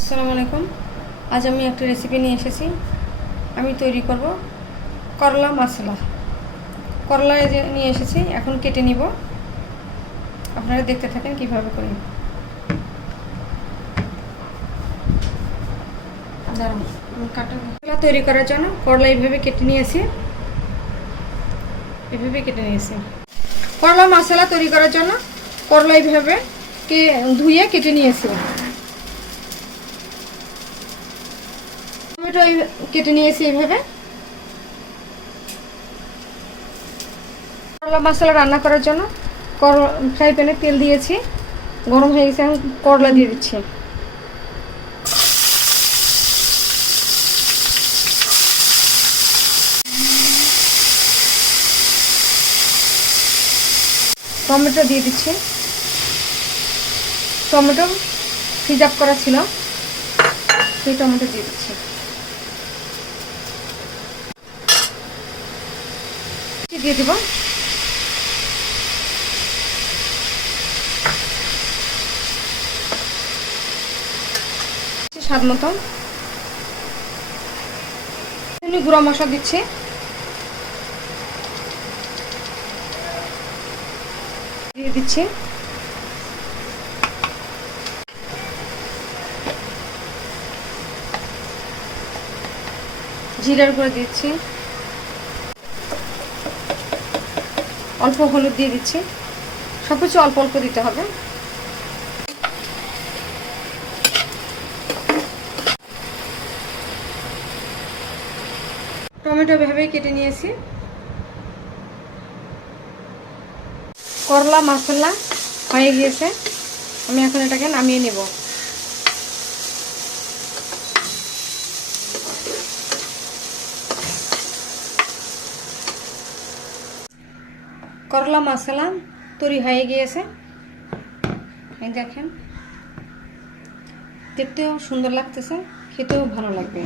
আসসালামু আলাইকুম। আজ আমি একটা রেসিপি নিয়ে এসেছি। আমি তৈরি করব করলা মশলা। করলা এই যে নিয়ে এসেছি, এখন কেটে নিব। আপনারা দেখতে থাকেন কিভাবে করি। দাঁড়ান, মশলা তৈরি করার জন্য করলা এইভাবে কেটে নিয়েছি। করলা মশলা তৈরি করার জন্য করলা এইভাবে ধুয়ে কেটে নিয়েছি। টমেটো কেটে নিয়েছি এইভাবে। করলা মশলা রান্না করার জন্য ফ্রাই প্যানে তেল দিয়েছি, গরম হয়ে গেছে। এখন করলা দিয়ে দিচ্ছি। টমেটো দিয়ে দিচ্ছি। টমেটো ফ্রিজ করা ছিল, সেই টমেটো দিয়ে দিচ্ছি। দিয়ে দিব স্বাদ মতন গুঁড়া মশলা দিচ্ছি। দিয়ে দিচ্ছি জিরার গুঁড়ো, দিচ্ছি অল্প হলুদ, দিয়ে দিচ্ছি। সবকিছু অল্প অল্প দিতে হবে। টমেটো এভাবেই কেটে নিয়েছি। করলা মশলা হয়ে গিয়েছে, আমি এখন এটাকে নামিয়ে নেব। করলা মশলা তৈরি হয়ে গিয়েছে, এই দেখেন, দেখতেও সুন্দর লাগতেছে, খেতেও ভালো লাগবে।